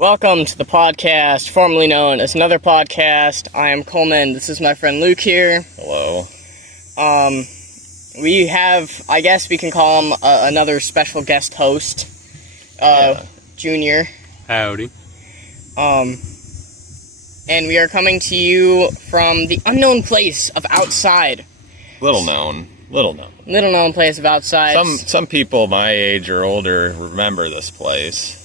Welcome to the podcast, formerly known as Another Podcast. I am Coleman. This is my friend Luke here. Hello. We have, I guess we can call him another special guest host, Junior. Howdy. And we are coming to you from the unknown place of outside. Little known. Little known place of outside. Some people my age or older remember this place.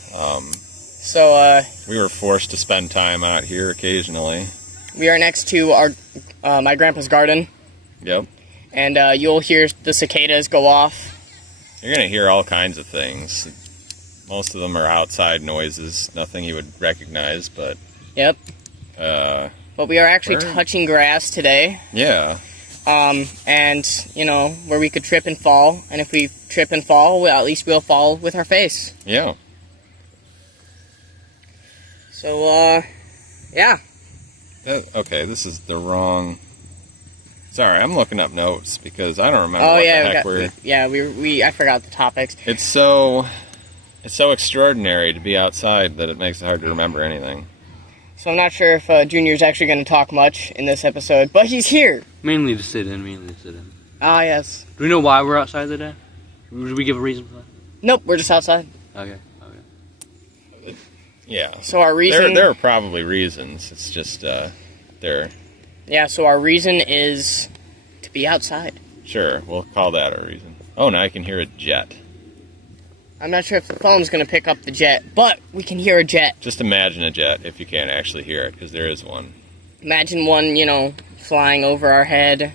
We were forced to spend time out here occasionally. We are next to my grandpa's garden. Yep. And you'll hear the cicadas go off. You're going to hear all kinds of things. Most of them are outside noises, nothing you would recognize, but... Yep. But we are actually touching grass today. Yeah. And, where we could trip and fall. And if we trip and fall, well, at least we'll fall with our face. Yeah. So, yeah. Okay, this is the wrong... Sorry, I'm looking up notes because I don't remember I forgot the topics. It's so extraordinary to be outside that it makes it hard to remember anything. So I'm not sure if Junior's actually going to talk much in this episode, but he's here. Mainly to sit in. Ah, yes. Do we know why we're outside today? Did we give a reason for that? Nope, we're just outside. Okay. Yeah. So our reason... There are probably reasons. It's just, they're... Yeah, so our reason is to be outside. Sure, we'll call that a reason. Oh, now I can hear a jet. I'm not sure if the phone's going to pick up the jet, but we can hear a jet. Just imagine a jet if you can't actually hear it, because there is one. Imagine one, flying over our head.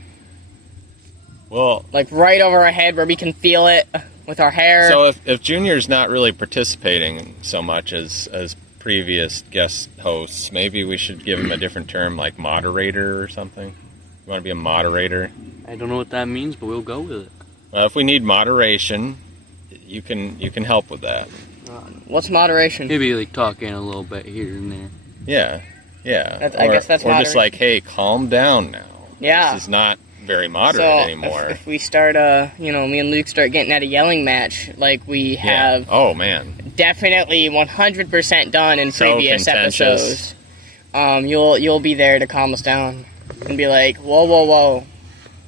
Well... Like right over our head where we can feel it with our hair. So if Junior's not really participating so much as previous guest hosts, maybe we should give him a different term, like moderator or something. You want to be a moderator? I don't know what that means, but we'll go with it. Well, if we need moderation, you can help with that. What's moderation? Maybe like talking a little bit here and there. Yeah. I guess that's or moderation. Just like, hey, calm down now. Yeah. This is not very moderate anymore. If we start, me and Luke start getting at a yelling match, like we have... Oh, man. Definitely 100% done in previous contentious. episodes. You'll be there to calm us down and be like, whoa.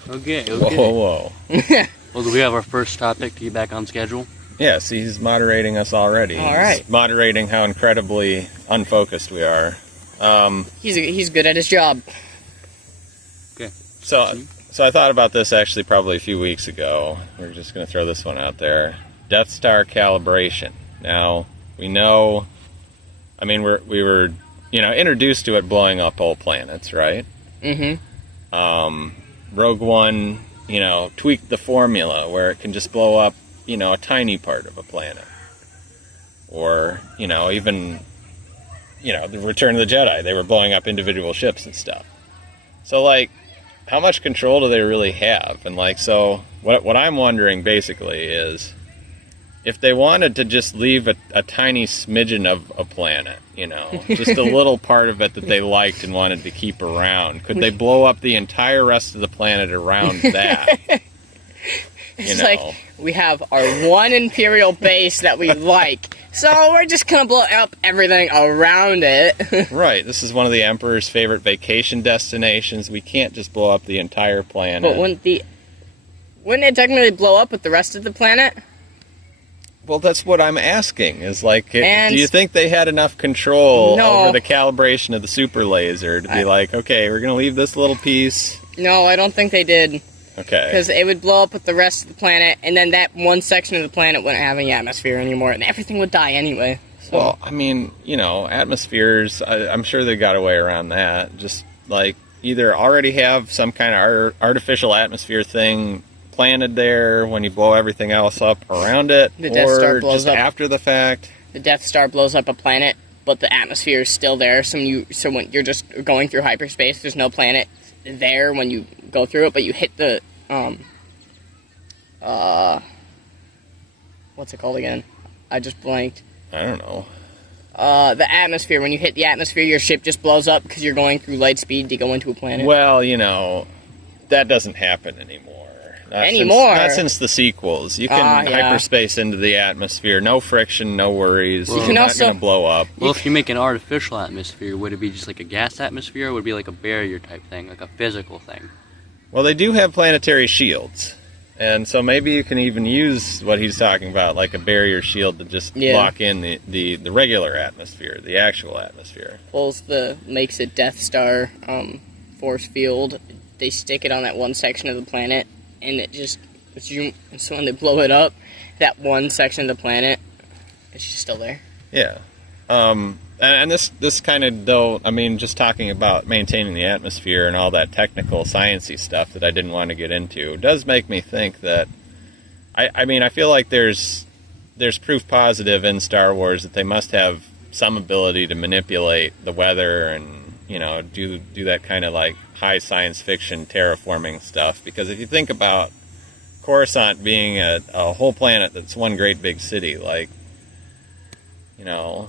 Okay. Whoa. Well, do we have our first topic to get back on schedule? Yes, he's moderating us already. All right. He's moderating how incredibly unfocused we are. He's good at his job. Okay. So I thought about this actually probably a few weeks ago. We're just going to throw this one out there. Death Star calibration. Now, we know, we were, introduced to it blowing up whole planets, right? Mm-hmm. Rogue One, tweaked the formula where it can just blow up, a tiny part of a planet. Or, even, the Return of the Jedi, they were blowing up individual ships and stuff. So, how much control do they really have? And, so, what I'm wondering, basically, is... if they wanted to just leave a tiny smidgen of a planet, just a little part of it that they liked and wanted to keep around, could they blow up the entire rest of the planet around that? It's like, we have our one Imperial base that we like, so we're just going to blow up everything around it. Right, this is one of the Emperor's favorite vacation destinations. We can't just blow up the entire planet. But wouldn't it technically blow up with the rest of the planet? Well, that's what I'm asking, is do you think they had enough control over the calibration of the super laser to be okay, we're going to leave this little piece? No, I don't think they did. Okay. Because it would blow up with the rest of the planet, and then that one section of the planet wouldn't have any atmosphere anymore, and everything would die anyway. So. Well, atmospheres, I'm sure they got a way around that. Just, either already have some kind of artificial atmosphere thing planted there when you blow everything else up around it, the Death Star blows up after the fact. The Death Star blows up a planet, but the atmosphere is still there. So when you're just going through hyperspace, there's no planet there when you go through it, but you hit the what's it called again? I just blanked. I don't know. The atmosphere. When you hit the atmosphere, your ship just blows up because you're going through light speed to go into a planet. Well, that doesn't happen anymore. Anymore. Not since the sequels. You can hyperspace into the atmosphere. No friction, no worries. Well, You're not going to blow up. Well, if you make an artificial atmosphere, would it be just like a gas atmosphere, or would it be like a barrier type thing, like a physical thing? Well, they do have planetary shields. And so maybe you can even use what he's talking about, like a barrier shield to just block in the regular atmosphere, the actual atmosphere. Makes a Death Star force field. They stick it on that one section of the planet, and it just, so when they blow it up, that one section of the planet, it's just still there. Yeah. And this kind of, though, I mean, just talking about maintaining the atmosphere and all that technical, sciencey stuff that I didn't want to get into, does make me think that, I mean, I feel like there's proof positive in Star Wars that they must have some ability to manipulate the weather and, you know, do that kind of like high science fiction terraforming stuff. Because if you think about Coruscant being a whole planet that's one great big city, like, you know,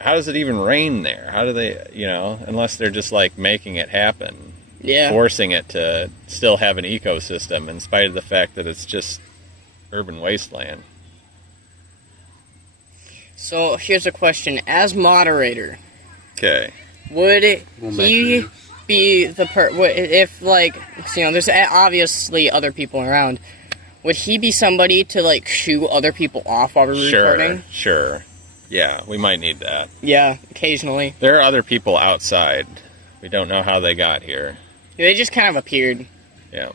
how does it even rain there? How do they, you know, unless they're just like making it happen, forcing it to still have an ecosystem in spite of the fact that it's just urban wasteland. So here's a question: as moderator, okay, would he be the if, like, you know, there's obviously other people around, would he be somebody to like shoo other people off while we're recording? Sure. Yeah, we might need that. Yeah, occasionally. There are other people outside. We don't know how they got here. They just kind of appeared. Yeah.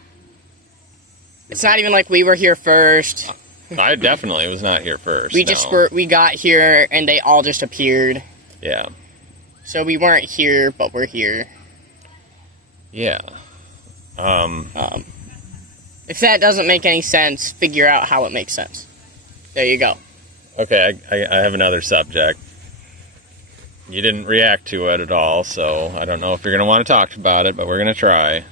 It's not even like we were here first. I definitely was not here first. We got here and they all just appeared. Yeah. So we weren't here, but we're here. Yeah. If that doesn't make any sense, figure out how it makes sense. There you go. Okay, I have another subject. You didn't react to it at all, so I don't know if you're going to want to talk about it, but we're going to try.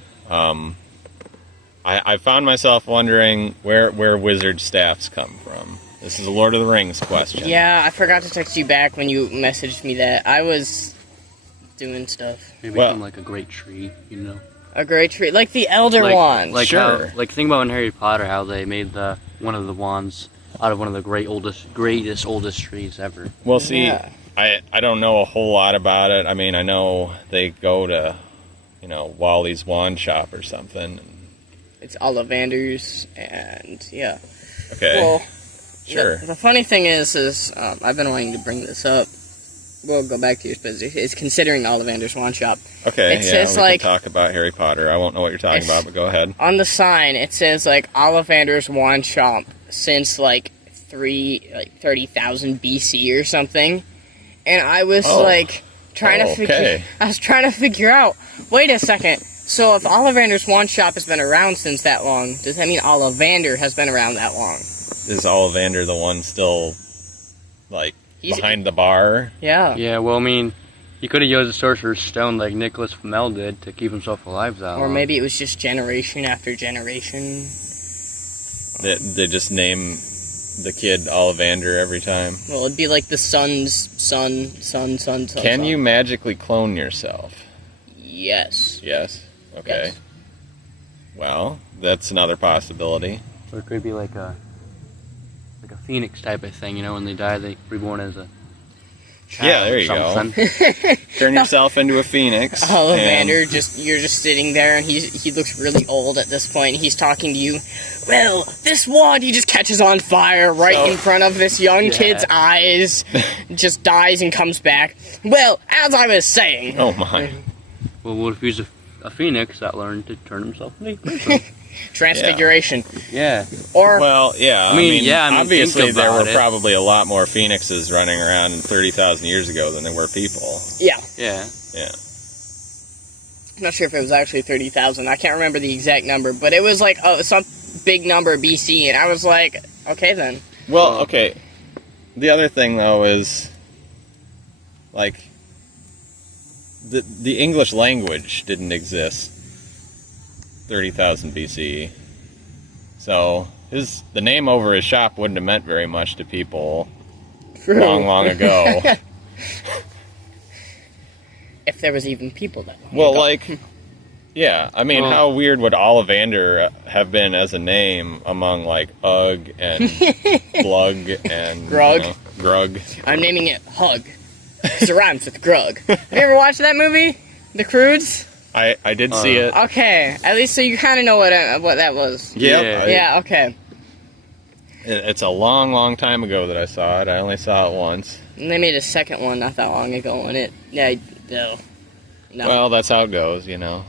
I found myself wondering where wizard staffs come from. This is a Lord of the Rings question. Yeah, I forgot to text you back when you messaged me that. I was doing stuff. Maybe from like a great tree, you know? A great tree, like the Elder Wand. Like sure. Think about in Harry Potter how they made one of the wands out of one of the greatest, oldest trees ever. Well, see, I don't know a whole lot about it. I mean, I know they go to, you know, Wally's wand shop or something. It's Ollivander's, and yeah. Okay. Well, sure. The funny thing is I've been wanting to bring this up. We'll go back to your specific. It's considering Ollivander's wand shop. Okay, it says, we like, can talk about Harry Potter. I won't know what you're talking about, but go ahead. On the sign, it says, like, Ollivander's wand shop since, like, 30,000 BC or something. And I was, trying to figure out, wait a second. So if Ollivander's wand shop has been around since that long, does that mean Ollivander has been around that long? Is Ollivander the one still, like, behind the bar? Yeah. Yeah, well, I mean, he could have used the Sorcerer's Stone like Nicholas Flamel did to keep himself alive that long. Or maybe it was just generation after generation. They just name the kid Ollivander every time. Well, it'd be like the sun's son. Can you magically clone yourself? Yes. Yes? Okay. Yes. Well, that's another possibility. Or it could be like a phoenix type of thing, you know, when they die, they reborn as a child. Yeah, there you go. Turn yourself into a phoenix. Ollivander, you're just sitting there, and he looks really old at this point. He's talking to you. Well, this wand, he just catches on fire right in front of this young kid's eyes, just dies and comes back. Well, as I was saying. Oh my. Well, what if he's a phoenix that learned to turn himself into a person? Transfiguration. Yeah. Or well, yeah. I mean, obviously there were probably a lot more phoenixes running around 30,000 years ago than there were people. Yeah. Yeah. Yeah. I'm not sure if it was actually 30,000. I can't remember the exact number, but it was like some big number BC, and I was like, okay then. Well, okay. The other thing though is, like, the English language didn't exist 30,000 BC. So the name over his shop wouldn't have meant very much to people long ago. If there was even people that long well, ago. like, Yeah, I mean, how weird would Ollivander have been as a name among, like, Ugg and Glug and... Grug. You know, Grug. I'm naming it Hug. Because it rhymes with Grug. Have you ever watched that movie? The Croods? I did see it. Okay, at least so you kind of know what that was. Yep. Yeah, okay. It's a long, long time ago that I saw it. I only saw it once. And they made a second one not that long ago, and no. Well, that's how it goes, you know.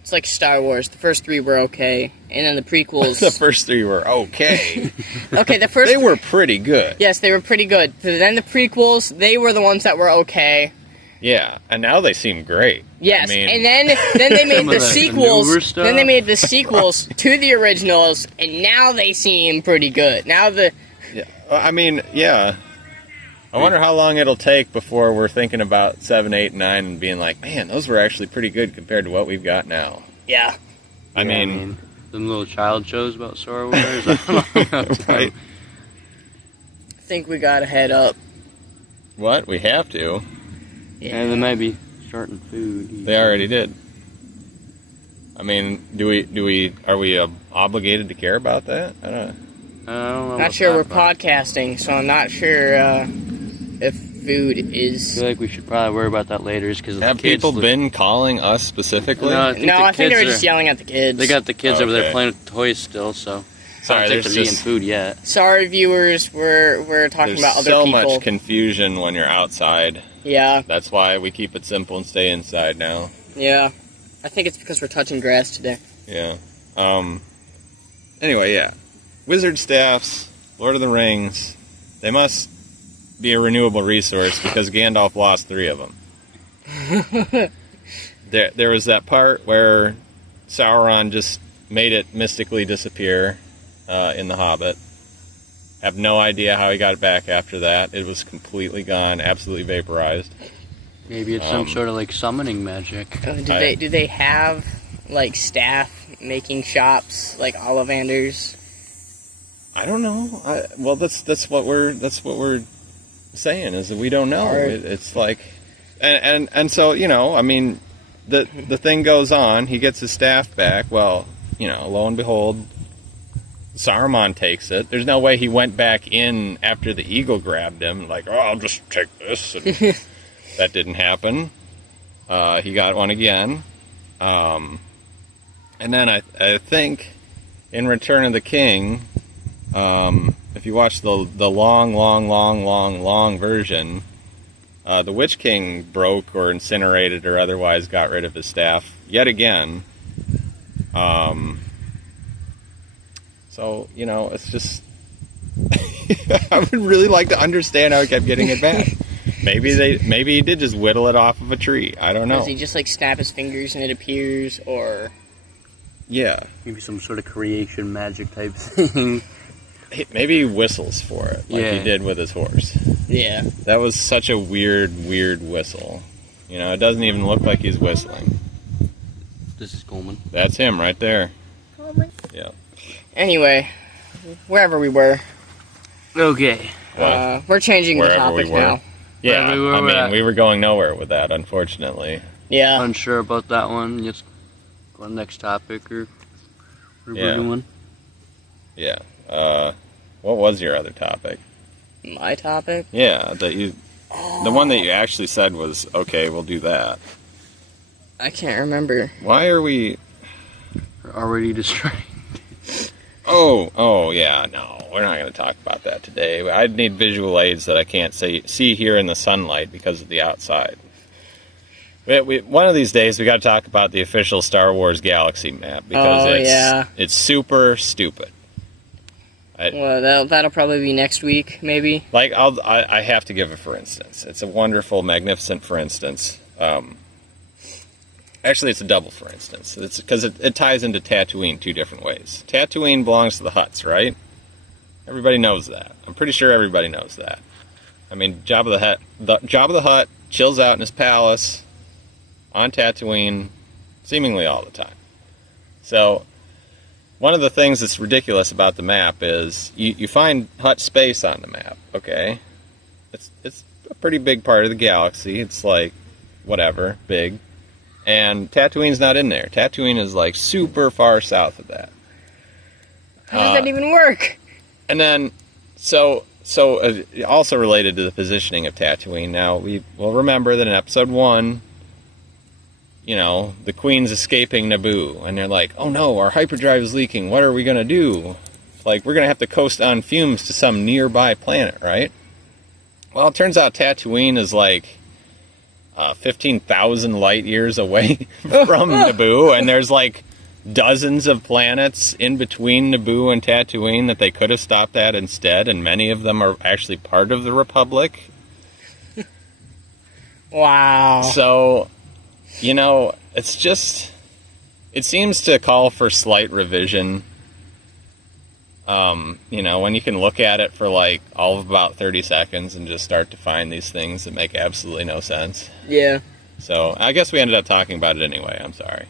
It's like Star Wars. The first 3 were okay, and then the prequels... The first 3 were okay. Okay, the first... They were pretty good. Yes, they were pretty good. But then the prequels, they were the ones that were okay. Yeah, and now they seem great. Yes, I mean... and then they made the sequels. The then they made the sequels to the originals, and now they seem pretty good. Now the... Yeah, I mean, yeah. I wonder how long it'll take before we're thinking about 7, 8, and 9 and being like, man, those were actually pretty good compared to what we've got now. Yeah. I mean... Them little child shows about Star Wars. Right. I think we gotta head up. What? We have to. Yeah, they might be starting food. They already did. I mean, are we obligated to care about that? I don't know. Not sure we're podcasting, so I'm not sure if food is... I feel like we should probably worry about that later. Because Have people been calling us specifically? No, I think they were just yelling at the kids. They got the kids over there playing with toys still, so... Sorry, I don't think they're eating food yet. Sorry, viewers. We're talking about other people. There's so much confusion when you're outside. Yeah. That's why we keep it simple and stay inside now. Yeah. I think it's because we're touching grass today. Yeah. Anyway, yeah. Wizard staffs, Lord of the Rings, they must be a renewable resource because Gandalf lost 3 of them. There was that part where Sauron just made it mystically disappear in The Hobbit. Have no idea how he got it back after that. It was completely gone, absolutely vaporized. Maybe it's some sort of like summoning magic. Do they have like staff making shops like Ollivanders? I don't know. Well, that's what we're saying is that we don't know. Right. It's like, and so you know, I mean, the thing goes on. He gets his staff back. Well, you know, lo and behold, Saruman takes it. There's no way he went back in after the eagle grabbed him. Like, oh, I'll just take this. And that didn't happen. He got one again, and then I think in Return of the King. If you watch the long version, the Witch King broke or incinerated or otherwise got rid of his staff yet again. So, you know, it's just... I would really like to understand how he kept getting it back. Maybe he did just whittle it off of a tree. I don't know. Does he just, like, snap his fingers and it appears, or... Yeah. Maybe some sort of creation magic type thing. Maybe he whistles for it, like he did with his horse. Yeah. That was such a weird whistle. You know, it doesn't even look like he's whistling. This is Coleman. That's him right there. Coleman? Yeah. Anyway, wherever we were. Okay. We're changing the topic now. Yeah, I mean, we were going nowhere with that, unfortunately. Yeah. Unsure about that one. Just go to the next topic or we're doing. Yeah. What was your other topic? My topic? Yeah, the one that you actually said was, okay, we'll do that. I can't remember. Why are we... We're already distracted. Oh, yeah, no, we're not going to talk about that today. I'd need visual aids that I can't see here in the sunlight because of the outside. One of these days, we got to talk about the official Star Wars Galaxy map because it's super stupid. Well, that'll probably be next week, maybe. Like, I have to give it for instance. It's a wonderful, magnificent for instance. Actually, it's a double for instance. It's because it ties into Tatooine 2 different ways. Tatooine belongs to the Hutts, right? Everybody knows that. I'm pretty sure everybody knows that. I mean, Jabba the Hutt chills out in his palace on Tatooine seemingly all the time. So... one of the things that's ridiculous about the map is you find Hutt space on the map, okay? It's a pretty big part of the galaxy. It's like, whatever, big. And Tatooine's not in there. Tatooine is like super far south of that. How does that even work? And then, so also related to the positioning of Tatooine. Now we will remember that in Episode 1, you know, the Queen's escaping Naboo, and they're like, "Oh no, our hyperdrive is leaking. What are we gonna do? Like, we're gonna have to coast on fumes to some nearby planet, right?" Well, it turns out Tatooine is like 15,000 light years away from Naboo, and there's like dozens of planets in between Naboo and Tatooine that they could have stopped at instead, and many of them are actually part of the Republic. Wow. So, you know, it's just, it seems to call for slight revision. You know, when you can look at it for like all of about 30 seconds and just start to find these things that make absolutely no sense. Yeah. So, I guess we ended up talking about it anyway. I'm sorry.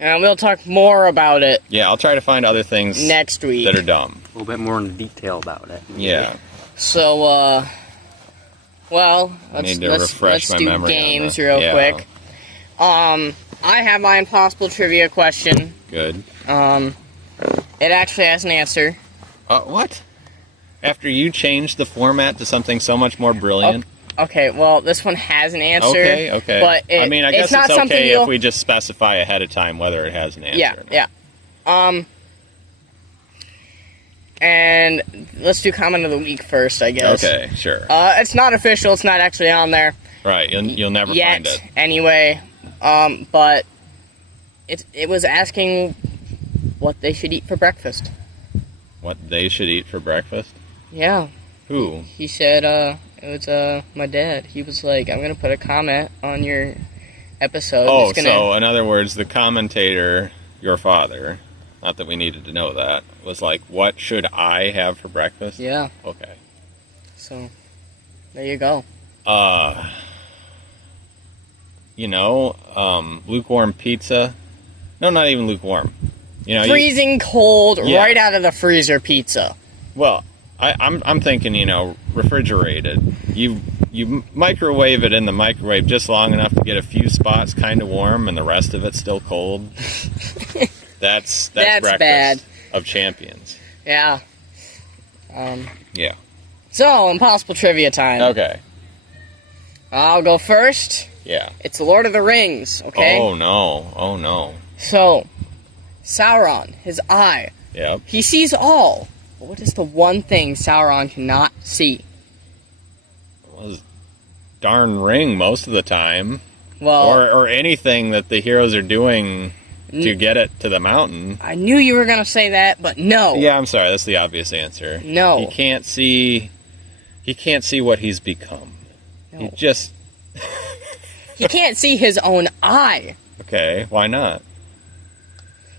And we'll talk more about it. Yeah, I'll try to find other things next week that are dumb. A little bit more in detail about it. Yeah. So, well, let's do memory games real quick. I have my impossible trivia question. Good. It actually has an answer. What? After you changed the format to something so much more brilliant? Okay, well, this one has an answer. Okay. But I mean, I guess it's it's okay if we just specify ahead of time whether it has an answer. Yeah. And let's do comment of the week first, I guess. Okay, sure. It's not official. It's not actually on there. Right, you'll never find it. Anyway, but it was asking what they should eat for breakfast. What they should eat for breakfast? Yeah. Who? He said, it was, my dad. He was like, I'm gonna put a comment on your episode. Oh, so in other words, the commentator, your father, not that we needed to know that, was like, what should I have for breakfast? Yeah. Okay. So, there you go. You know, lukewarm pizza. No, not even lukewarm. You know, freezing cold, right out of the freezer pizza. Well, I'm thinking, you know, refrigerated. You microwave it in the microwave just long enough to get a few spots kind of warm and the rest of it still cold. That's breakfast bad. Of champions. Yeah. Yeah. So, impossible trivia time. Okay. I'll go first. Yeah. It's the Lord of the Rings, okay? Oh no. So, Sauron, his eye. Yep. He sees all. But what is the one thing Sauron cannot see? Well, his darn ring most of the time. Well, or anything that the heroes are doing to get it to the mountain. I knew you were going to say that, but no. Yeah, I'm sorry. That's the obvious answer. No. He can't see what he's become. No. He can't see his own eye. Okay, why not?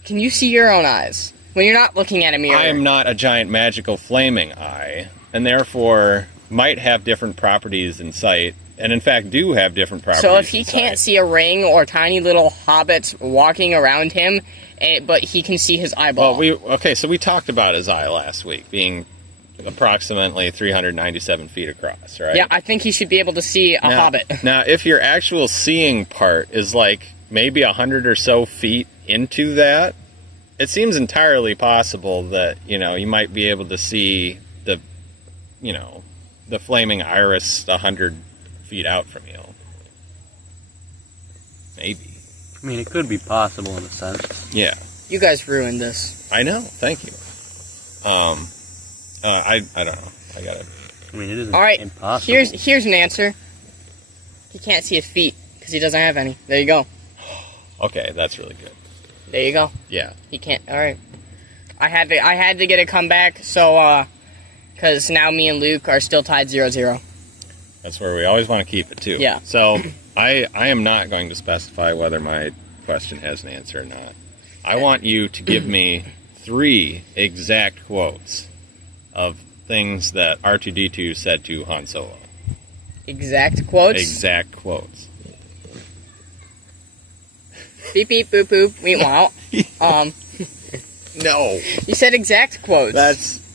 Can you see your own eyes when you're not looking at a mirror? I am not a giant magical flaming eye, and therefore might have different properties in sight, and in fact do have different properties. So if he can't see a ring or tiny little hobbits walking around him, but he can see his eyeball. Well, so we talked about his eye last week being approximately 397 feet across, right? Yeah, I think he should be able to see a hobbit. Now, if your actual seeing part is like maybe 100 or so feet into that, it seems entirely possible that, you know, you might be able to see the flaming iris 100 feet out from you. Maybe. I mean, it could be possible in a sense. Yeah. You guys ruined this. I know. Thank you. I don't know. I gotta. I mean, it isn't impossible. Here's an answer. He can't see his feet because he doesn't have any. There you go. Okay, that's really good. There you go. Yeah. He can't. All right. I had to get a comeback. So, because now me and Luke are still tied 0-0. That's where we always want to keep it too. Yeah. So I am not going to specify whether my question has an answer or not. I want you to give me 3 exact quotes of things that R2-D2 said to Han Solo. Exact quotes? Exact quotes. Beep beep boop boop. Wee wow. No. You said exact quotes.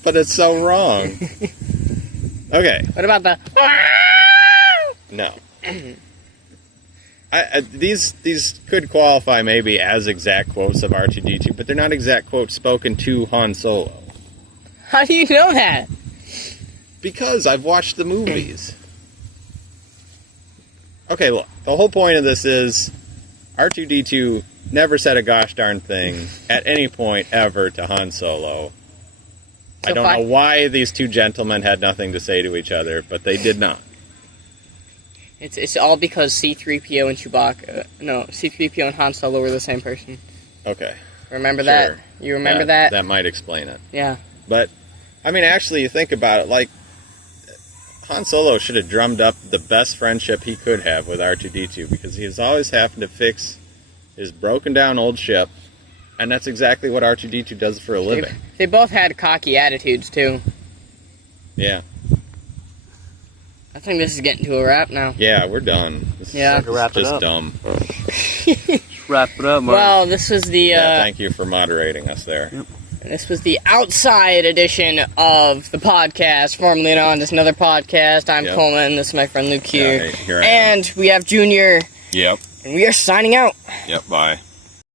But it's so wrong. Okay. What about the? No. These could qualify maybe as exact quotes of R2-D2, but they're not exact quotes spoken to Han Solo. How do you know that? Because I've watched the movies. Okay, look, the whole point of this is R2-D2 never said a gosh darn thing at any point ever to Han Solo. So I don't know why these two gentlemen had nothing to say to each other, but they did not. It's all because C-3PO and Chewbacca... No, C-3PO and Han Solo were the same person. Okay. Remember that? You remember that? That might explain it. Yeah. But, I mean, actually, you think about it, like, Han Solo should have drummed up the best friendship he could have with R2-D2, because he was always having to fix his broken down old ship, and that's exactly what R2-D2 does for a living. They both had cocky attitudes, too. Yeah. I think this is getting to a wrap now. Yeah, we're done. This is just dumb. Just wrap it up, Mark. Well, this was the... thank you for moderating us there. Yep. This was the outside edition of the podcast, formerly known as Another Podcast. I'm Coleman. This is my friend Luke here. Yeah, here I am. And we have Junior. Yep. And we are signing out. Yep, bye.